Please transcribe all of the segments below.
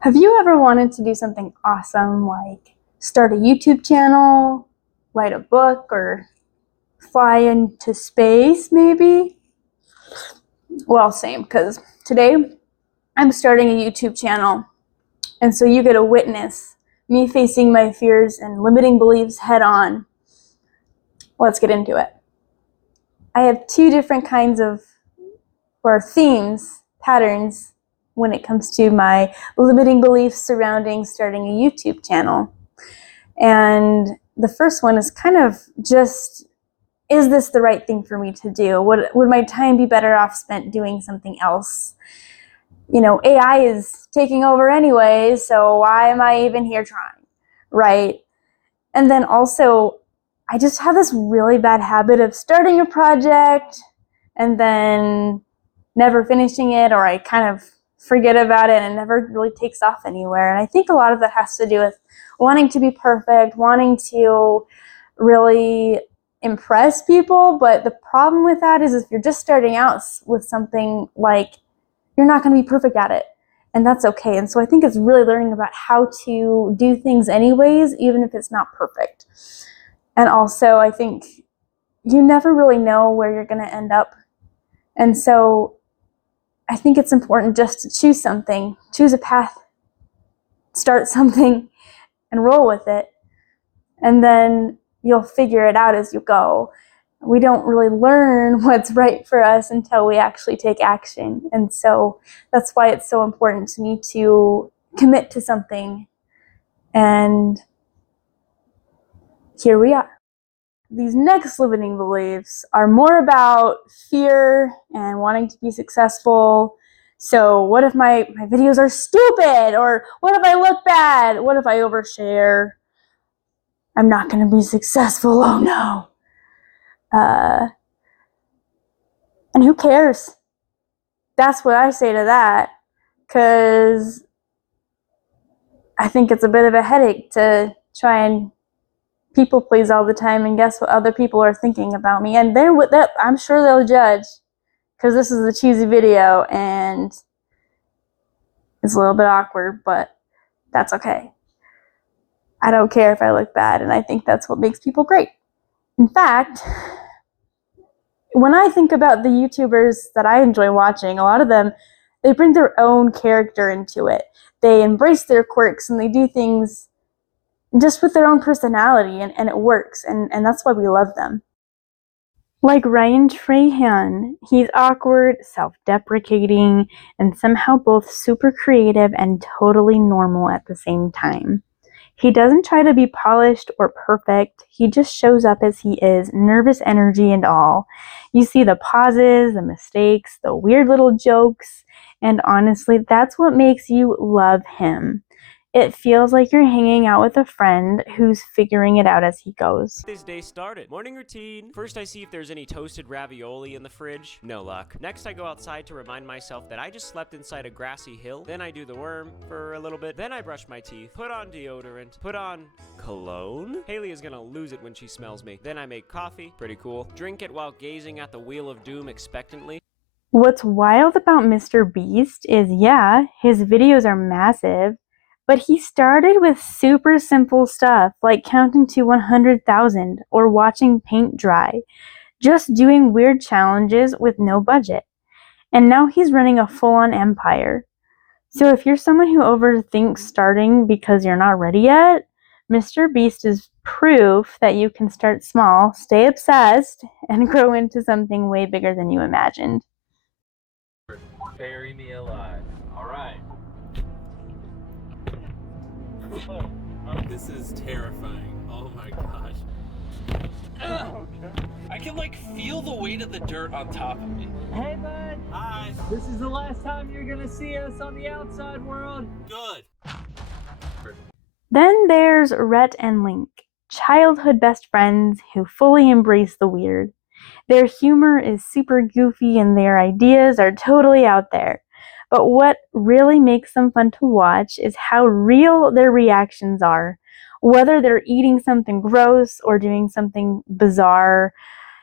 Have you ever wanted to do something awesome like start a YouTube channel, write a book, or fly into space maybe? Well, same, because today I'm starting a YouTube channel, and so you get to witness me facing my fears and limiting beliefs head on. Let's get into it. I have two different kinds of, or themes, patterns, when it comes to my limiting beliefs surrounding starting a YouTube channel. And the first one is kind of just, is this the right thing for me to do? Would my time be better off spent doing something else? You know, AI is taking over anyway, so why am I even here trying, right? And then also, I just have this really bad habit of starting a project and then never finishing it, or I kind of forget about it and it never really takes off anywhere. And I think a lot of that has to do with wanting to be perfect, wanting to really impress people. But the problem with that is if you're just starting out with something, like, you're not going to be perfect at it. And that's okay. And so I think it's really learning about how to do things anyways, even if it's not perfect. And also, I think you never really know where you're going to end up. And so I think it's important just to choose something, choose a path, start something, and roll with it. And then you'll figure it out as you go. We don't really learn what's right for us until we actually take action. And so that's why it's so important to me to commit to something. And here we are. These next limiting beliefs are more about fear and wanting to be successful. So what if my videos are stupid? Or what if I look bad? What if I overshare? I'm not going to be successful. Oh no. And who cares? That's what I say to that, because I think it's a bit of a headache to try and people please all the time and guess what other people are thinking about me. And they're with that, I'm sure they'll judge, because this is a cheesy video and it's a little bit awkward, but that's okay. I don't care if I look bad, and I think that's what makes people great. In fact, when I think about the YouTubers that I enjoy watching, a lot of them, they bring their own character into it. They embrace their quirks and they do things just with their own personality, and it works, and that's why we love them. Like Ryan Trahan, he's awkward, self-deprecating, and somehow both super creative and totally normal at the same time. He doesn't try to be polished or perfect. He just shows up as he is, nervous energy and all. You see the pauses, the mistakes, the weird little jokes, and honestly, that's what makes you love him. It feels like you're hanging out with a friend who's figuring it out as he goes. This day started. Morning routine. First I see if there's any toasted ravioli in the fridge. No luck. Next I go outside to remind myself that I just slept inside a grassy hill. Then I do the worm for a little bit. Then I brush my teeth, put on deodorant, put on cologne. Haley is gonna lose it when she smells me. Then I make coffee. Pretty cool. Drink it while gazing at the wheel of doom expectantly. What's wild about Mr. Beast is, yeah, his videos are massive, but he started with super simple stuff like counting to 100,000 or watching paint dry, just doing weird challenges with no budget. And now he's running a full-on empire. So if you're someone who overthinks starting because you're not ready yet, Mr. Beast is proof that you can start small, stay obsessed, and grow into something way bigger than you imagined. Bury me alive. All right. This is terrifying. Oh my gosh. Okay. I can like feel the weight of the dirt on top of me. Hey, bud. Hi. This is the last time you're gonna see us on the outside world. Good. Then there's Rhett and Link, childhood best friends who fully embrace the weird. Their humor is super goofy and their ideas are totally out there. But what really makes them fun to watch is how real their reactions are. Whether they're eating something gross or doing something bizarre,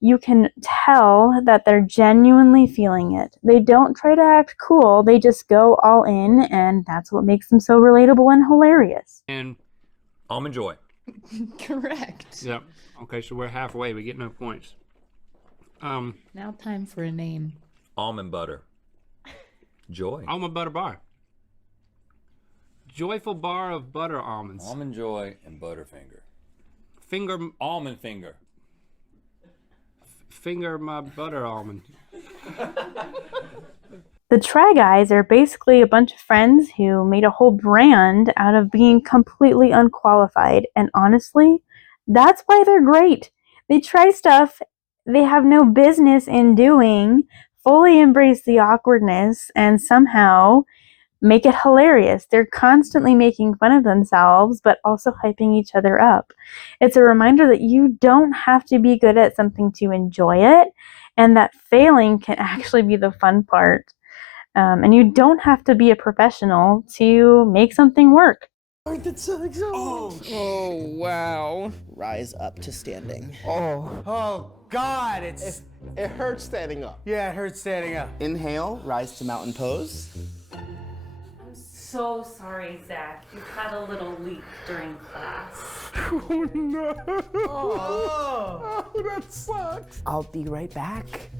you can tell that they're genuinely feeling it. They don't try to act cool, they just go all in, and that's what makes them so relatable and hilarious. And Almond Joy. Correct. yep. Okay, so we're halfway. We get no points. Now time for a name. Almond butter. Joy. Almond butter bar. Joyful bar of butter almonds. Almond Joy and Butterfinger. Finger Almond Finger. finger my butter almond. The Try Guys are basically a bunch of friends who made a whole brand out of being completely unqualified, and honestly, that's why they're great. They try stuff they have no business in doing, fully embrace the awkwardness, and somehow make it hilarious. They're constantly making fun of themselves, but also hyping each other up. It's a reminder that you don't have to be good at something to enjoy it, and that failing can actually be the fun part. And you don't have to be a professional to make something work. Oh, wow. Rise up to standing. Oh, God, it's... It hurts standing up. Yeah, it hurts standing up. Inhale, rise to mountain pose. I'm so sorry, Zach. You had a little leak during class. Oh, no. Oh, that sucks. I'll be right back.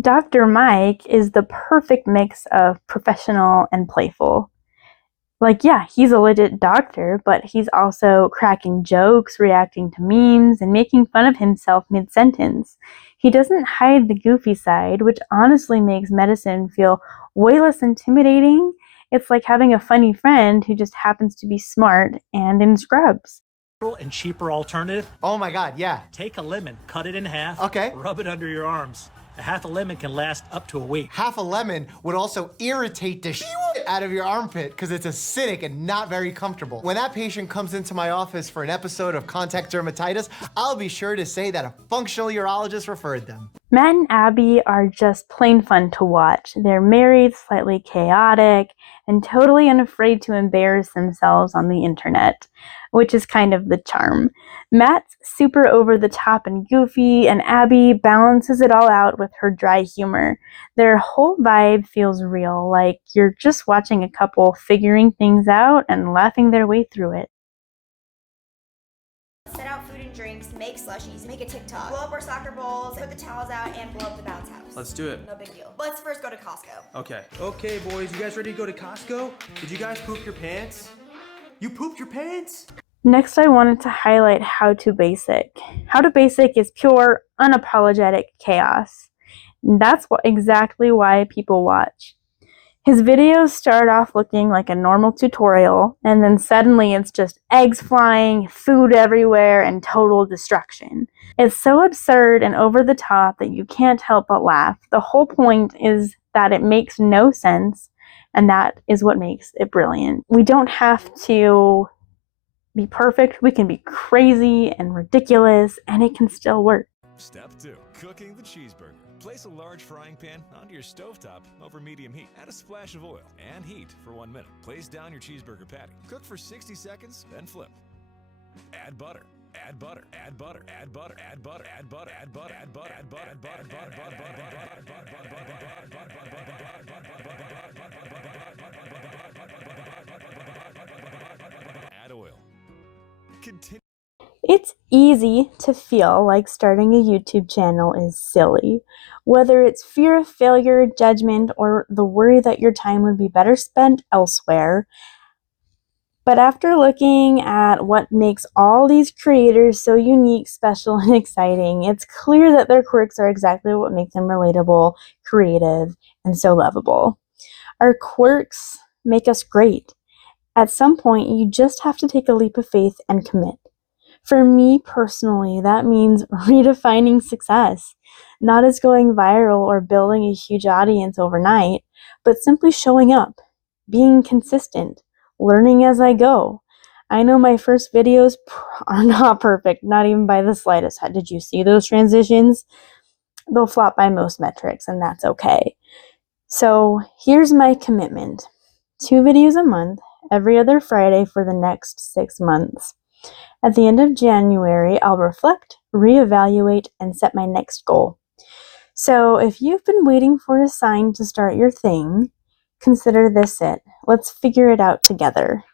Dr. Mike is the perfect mix of professional and playful. Like, yeah, he's a legit doctor, but he's also cracking jokes, reacting to memes, and making fun of himself mid-sentence. He doesn't hide the goofy side, which honestly makes medicine feel way less intimidating. It's like having a funny friend who just happens to be smart and in scrubs. And cheaper alternative? Oh my God, yeah. Take a lemon, cut it in half, Okay. rub it under your arms. A half a lemon can last up to a week. Half a lemon would also irritate the shit out of your armpit because it's acidic and not very comfortable. When that patient comes into my office for an episode of contact dermatitis, I'll be sure to say that a functional urologist referred them. Matt and Abby are just plain fun to watch. They're married, slightly chaotic, and totally unafraid to embarrass themselves on the internet, which is kind of the charm. Matt's super over the top and goofy, and Abby balances it all out with her dry humor. Their whole vibe feels real, like you're just watching a couple figuring things out and laughing their way through it. Set out food and drinks, make slushies, make a TikTok, blow up our soccer balls, put the towels out, and blow up the bounce house. Let's do it. No big deal. Let's first go to Costco. Okay. Okay, boys, you guys ready to go to Costco? Did you guys poop your pants? You pooped your pants? Next, I wanted to highlight How to Basic. How to Basic is pure, unapologetic chaos. And that's exactly why people watch. His videos start off looking like a normal tutorial, and then suddenly it's just eggs flying, food everywhere, and total destruction. It's so absurd and over the top that you can't help but laugh. The whole point is that it makes no sense, and that is what makes it brilliant. We don't have to be perfect. We can be crazy and ridiculous, and it can still work. Step 2. Cooking the cheeseburger. Place a large frying pan onto your stovetop over medium heat. Add a splash of oil and heat for 1 minute. Place down your cheeseburger patty. Cook for 60 seconds, then flip. Add butter. Add butter. Add butter. Add butter. Add butter. Add butter. Add butter. Add butter. Add butter. Add butter. Add oil. Continue. It's easy to feel like starting a YouTube channel is silly, whether it's fear of failure, judgment, or the worry that your time would be better spent elsewhere. But after looking at what makes all these creators so unique, special, and exciting, it's clear that their quirks are exactly what make them relatable, creative, and so lovable. Our quirks make us great. At some point, you just have to take a leap of faith and commit. For me personally, that means redefining success, not as going viral or building a huge audience overnight, but simply showing up, being consistent, learning as I go. I know my first videos are not perfect, not even by the slightest. Did you see those transitions? They'll flop by most metrics, and that's okay. So here's my commitment. 2 videos a month, every other Friday for the next 6 months. At the end of January, I'll reflect, reevaluate, and set my next goal. So if you've been waiting for a sign to start your thing, consider this it. Let's figure it out together.